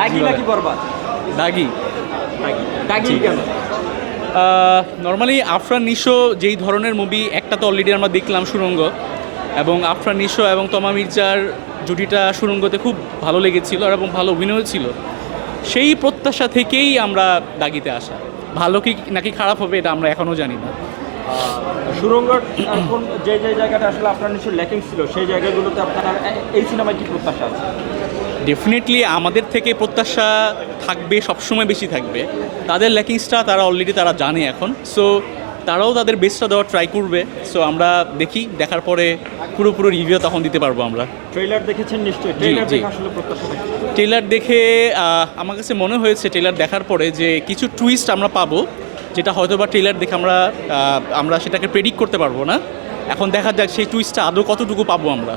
দাগি নাকি বরবাদ? দাগি। দাগি কেন? নর্মালি আফরান নিশো যেই ধরনের মুভি, একটা তো অলরেডি আমরা দেখলাম সুড়ঙ্গ, এবং আফরান নিশো এবং তমা মির্জার জুটিটা সুড়ঙ্গতে খুব ভালো লেগেছিল এবং ভালো অভিনয় ছিল। সেই প্রত্যাশা থেকেই আমরা দাগিতে আসা। ভালো কি নাকি খারাপ হবে এটা আমরা এখনও জানি না। সুরঙ্গর এখন যে যে জায়গাটা আসলে আপনার নিশ্চয় ল্যাকিং ছিল, সেই জায়গাগুলোতে আপনার এই সিনেমায় কি প্রত্যাশা আছে? ডেফিনেটলি আমাদের থেকে প্রত্যাশা থাকবে, সবসময় বেশি থাকবে। তাদের ল্যাকিংসটা তারা অলরেডি তারা জানে এখন, সো তারাও তাদের বেস্টটা দেওয়ার ট্রাই করবে। সো আমরা দেখি, দেখার পরে পুরোপুরো রিভিউ তখন দিতে পারবো আমরা। ট্রেলার দেখেছেন নিশ্চয়ই, জি, ট্রেলার জি। দেখে আসলে প্রত্যাশা থাকে। ট্রেলার দেখে আমার কাছে মনে হয়েছে ট্রেলার দেখার পরে যে কিছু টুইস্ট আমরা পাবো, যেটা হয়তো বা ট্রেলার দেখে আমরা সেটাকে প্রেডিক্ট করতে পারবো না। এখন দেখা যাক সেই টুইস্টটা আদৌ কতটুকু পাবো আমরা।